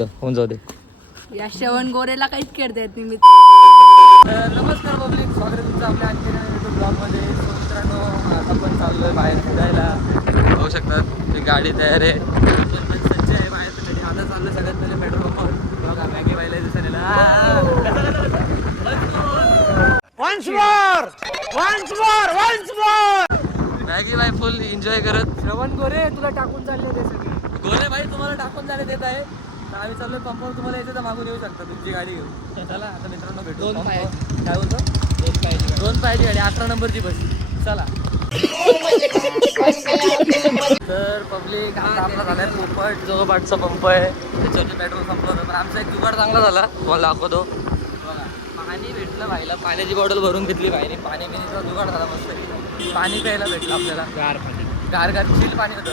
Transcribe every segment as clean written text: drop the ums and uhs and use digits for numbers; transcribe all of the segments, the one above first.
एकदा होऊन जाऊ दे. या श्रवण गोरेला काहीच खेळता येत नाही मी. नमस्कार पब्लिक, स्वागत आहे तुमचं आपल्या आणखी युट्यूब ब्लॉगमध्ये. मित्रांनो, आता आपण चाललोय बाहेर फिरायला. होऊ शकतात ती गाडी तयार आहे, आपण पण सज्ज आहे बाहेर फिरायला. आता चाललोय सगळ्यात पहिले पेट्रोल पंपावर. बघा मॅगी व्हायला दिसायला मॅगी बाय फुल एन्जॉय करत. श्रवण गोरे तुला टाकून चालले ते सगळे. गोरे भाई तुम्हाला टाकून जाण्यात येत आहे. तर आम्ही चाललोय पंपावर, तुम्हाला यायचं तर मागून येऊ शकता तुमची गाडी घेऊन. चला आता मित्रांनो भेटू. दोन पाय. काय बोलतो? दोन पायाची गाडी, 18 नंबरची बस. चला. तर पब्लिक आता आपला झालाय पोपट जो बाटचा पंप आहे, त्याच्यावरती पेट्रोल संपलं होतं. पण आमचा एक जुगाड चांगला झाला, तुम्हाला दाखवतो. बघा पाणी भेटलं भाईला, पाण्याची बॉटल भरून घेतली भाईने. पाणी पिण्याचा जुगाड झाला मस्त. पाणी प्यायला भेटलं आपल्याला, गार पाणी, गार गार चिल पाणी होतं.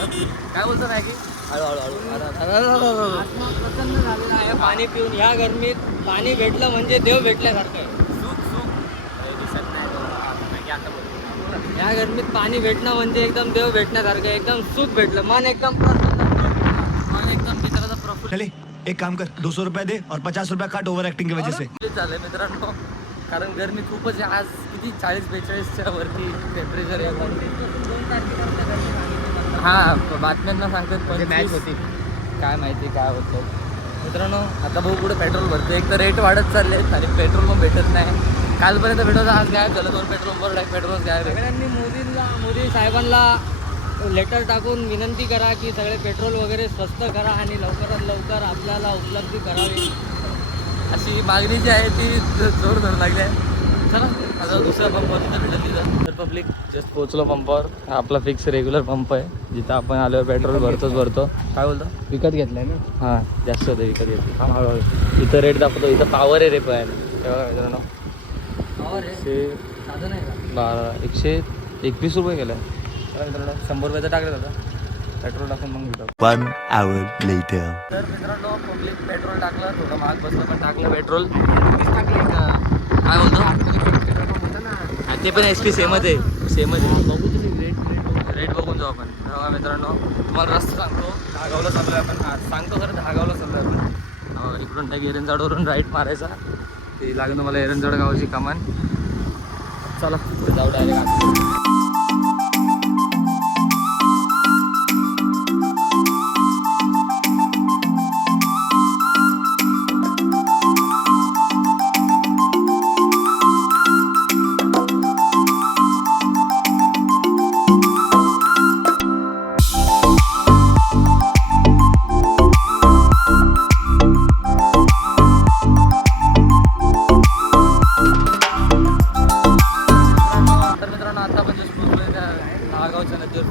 काय बोलतो मॅगी? प्रसन्न झालेला आहे पाणी पिऊन. या गरमीत पाणी भेटलं म्हणजे देव भेटल्यासारखं आहे. या गरमीत पाणी भेटणं म्हणजे एकदम देव भेटण्यासारखं, एकदम सुख भेटलं. मन एकदम मन एकदम मित्राचा प्रफुल्ल. चले एक काम कर, 200 रुपये दे और 50 रुपये काट ओव्हर ऍक्टिंग की वजह से. चाललंय मित्रांनो, कारण गरमी खूपच आहे. आज किती 40-42च्या वरती टेम्परेचर आहे. हा बातम्यांना सांगतात मॅच होती, काय माहिती काय होतं मित्रांनो. आता भाऊ पुढे पेट्रोल भरतो. एक तर रेट वाढत चालले आणि पेट्रोल पण भेटत नाही. कालपर्यंत भेटवतं, आज गायब झालं. 2 पेट्रोल पंपवर पेट्रोल गायब आहे. सगळ्यांनी मोदी साहेबांना लेटर टाकून विनंती करा की सगळे पेट्रोल वगैरे स्वस्त करा आणि लवकरात लवकर आपल्याला उपलब्धी करावी, अशी मागणी जी आहे ती जोर धरू लागली आहे. चला आता दुसरा पंपावर तिथं भेटत तिथं. तर पब्लिक जस्ट पोहोचलो पंपावर. हा आपला फिक्स रेग्युलर पंप आहे, जिथं आपण आल्यावर पेट्रोल भरतो. काय बोलतो? विकत घेतलाय ना. हां जास्त होतं विकत घेतली. हां हळूहळू इथं रेट दाखवतो. इथं पावर आहे रे पण तेव्हा मित्रांनो 121 रुपये गेला. मित्रांनो 100 रुपयाचं टाकलं होतं पेट्रोल टाकून मग घेतो. 1 hour later. तर मित्रांनो पब्लिक पेट्रोल टाकलं, थोडं महाग बसलं पण टाकलं पेट्रोल. काय बोलतो? ते पण SP सेमच आहे, सेमच आहे. बघू तुम्ही रेट बघून जाऊ आपण. बघा मित्रांनो, तुम्हाला रस्ता सांगतो. धागावला चाललो आहे आपण. सांगतो खरं, धागावला चाललो आहे आपण. इकडून त्या एरंजाडवरून राईट मारायचा. ती लागेल मला एरंजाड गावाची कमान. चला पुढे जाऊ डायरेक्ट.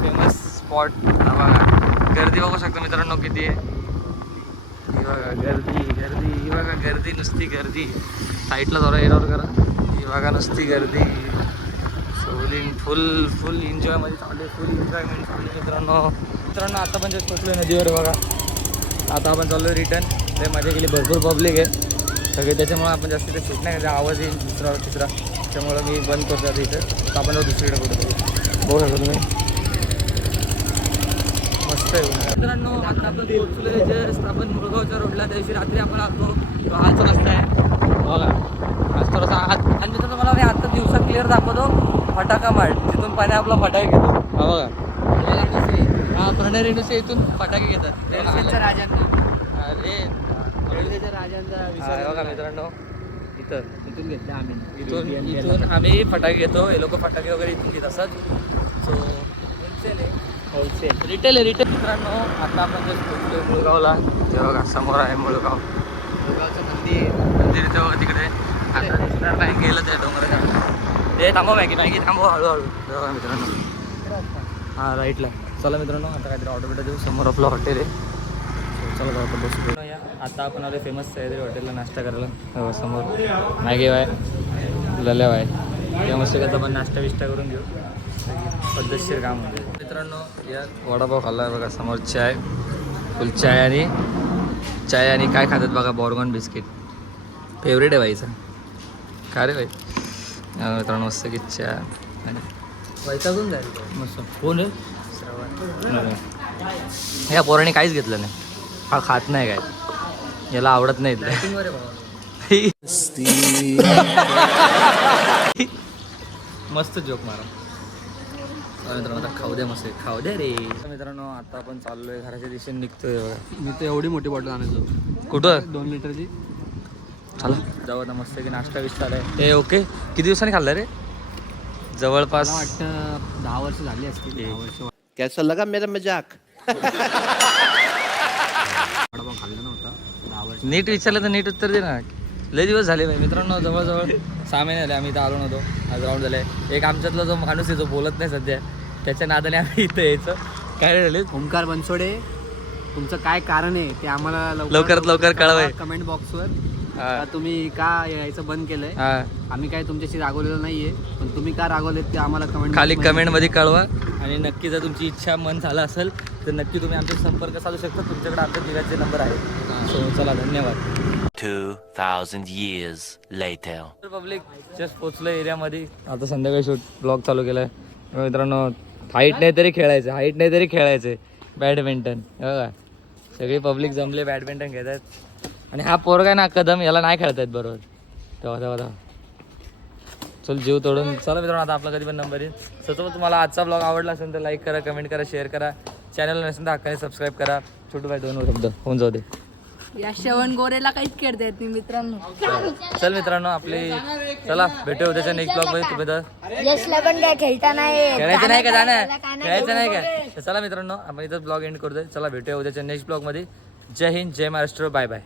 फेमस स्पॉट बघा. गर्दी बघू शकता मित्रांनो किती आहे. ही बघा गर्दी गर्दी, ही बघा गर्दी, नुसती गर्दी. साईडला जरा एरवर करा. ही बघा नुसती गर्दी. फुल एन्जॉयमध्ये चालू, फुल एन्जॉयमेंट चालू मित्रांनो. आता पण जस्ट पोचलो नदीवर बघा. आता आपण चाललो रिटर्न. ते मजा केली, भरपूर पब्लिक आहे सगळे, त्याच्यामुळे आपण जास्त ते शूट नाही करायचं. आवाज येईल दुसरा तिसरा, त्यामुळं मी बंद करतो आता इथं. तर आपण दुसरीकडे कुठं बघू शकतो तुम्ही. मस्त आहे मित्रांनो. आता आपण पोहोचलो जस्ट आपण मुरगावच्या रोडला. त्या दिवशी रात्री आपण आलो. तो हाच रस्ता आहे बघा. आज थोडासा आत. आणि मित्रांनो मला मी आता दिवसा क्लिअर दाखवतो. फटाका मार्ट, तिथून पाणी आपला फटाके घेतो. हा बघा, हा प्रणय रेणुसे इथून फटाके घेतात. रेल्वेच्या राजांना, अरे रेल्वेच्या राजांचा बघा मित्रांनो, इथून घेतलं आम्ही. इथून आम्ही फटाके घेतो. हे लोक फटाके वगैरे इथून घेत असतात. सो होलसेल रिटेल मित्रांनो. आता आपण जस्ट पोहोचलो मुळगावला. ते बघा समोर आहे मुळगाव. मुळगावचं मंदिर इथे बघा तिकडे. आता दिसणार नाही, गेलं त्या डोंगराच्या. ते थांबव मॅगी थांबव हळूहळू. बघा मित्रांनो, हां राईटला. चला मित्रांनो, आता काहीतरी ऑर्डर भेटा देऊ. समोर आपलं हॉटेल आहे. चला जाऊ आता बसू. आता आपण आलो फेमस सह्याद्री हॉटेलला नाश्ता करायला. समोर मॅगी वाय, लल्या वाय. तेव्हा मस्त कसं आपण नाश्ता बिष्टा करून घेऊ. पद्धतशीर काम होते मित्रांनो. या वडापाव खाल्ला आहे बघा. समोर चाय, फुल चाय आणि काय खातात बघा, बॉर्गॉन बिस्किट. फेवरेट आहे बाईचा. काय रे बाई. मित्रांनो मस्त की चहा. वैतागून जाईल मस्त. कोण आहे? ह्या पोराने काहीच घेतलं नाही. हा खात नाही काय. याला आवडत नाही Lighting वर आहे भावा. मस्त जोक मारा. मित्रांनो आता खाऊ द्या मस्त खाऊ द्या रे. मित्रांनो आता आपण चाललोय घराच्या दिशेने निघतोय बघा. मी तर एवढी मोठी बॉटल आणायचो कुठं 2 लिटरची. चला जाऊ आता मस्त की नाश्ता बिस्टा आलाय. ए ओके किती दिवसांनी खाल्लं रे? जवळपास मला वाटतं 10 वर्ष झाली असतील. 10 वर्ष कैसा लगा मेरा मजाक? वडापाव खाल्ला नव्हता 10 वर्ष. नीट विचारलं तर नीट उत्तर दे ना. लय दिवस झाले बाई. मित्रांनो जवळजवळ 6 महिने झाले आम्ही इथं आलो नव्हतो. आज राऊंड झालंय. एक आमच्यातला जो माणूस आहे जो बोलत नाही सध्या त्याच्या नादाने आम्ही इथं यायचं. काय झाले ओमकार बनसोडे, तुमचं काय कारण आहे ते आम्हाला लवकरात लवकर कळवाय. कमेंट बॉक्सवर. हा. तुम्ही का यायचं बंद केलंय? हा आम्ही काय तुमच्याशी रागवलेलं नाहीये, पण तुम्ही का रागवलेत ते आम्हाला खाली कमेंट मध्ये कळवा. आणि नक्की जर तुमची इच्छा मन झालं असेल तर नक्की तुम्ही आमचा संपर्क साधू शकता. तुमच्याकडे आमच्या तिघांचे नंबर आहे. सो चला धन्यवाद. 2,000 years later. पब्लिक जस्ट पोचलो एरियामध्ये. आता संध्याकाळी शूट ब्लॉग चालू केलाय. मित्रांनो हाईट नाही तरी खेळायचं, हाईट नाही तरी खेळायचं बॅडमिंटन. बघा सगळी पब्लिक जमले बॅडमिंटन खेळत आहेत. आणि हा पोरगा ना कदम याला नाही खेळत आहेत बरोबर. तेव्हा चल जीव तोडून चला मित्रांनो आता आपला कधी पण नंबर येईल. सतत तुम्हाला आजचा ब्लॉग आवडला असेल तर लाईक करा, कमेंट करा, शेअर करा. चॅनलला नसेल तर हक्काने सबस्क्राईब करा. छोटू भाई 2 शब्द होऊन जाऊ दे. या श्रवण गोरेला काहीच खेळता येत नाही मित्रांनो. चल मित्रांनो आपले चला भेटू उद्याच्या नेक्स्ट ब्लॉग मध्ये. तुम्ही तर यशला पण काय खेळता नाही खेळायचं नाही का जाणं खेळायचं नाही का. तर चला मित्रांनो आपण इथं ब्लॉग एंड करतोय. चला भेटूया उद्याच्या नेक्स्ट ब्लॉग मध्ये. जय हिंद, जय महाराष्ट्र, बाय बाय.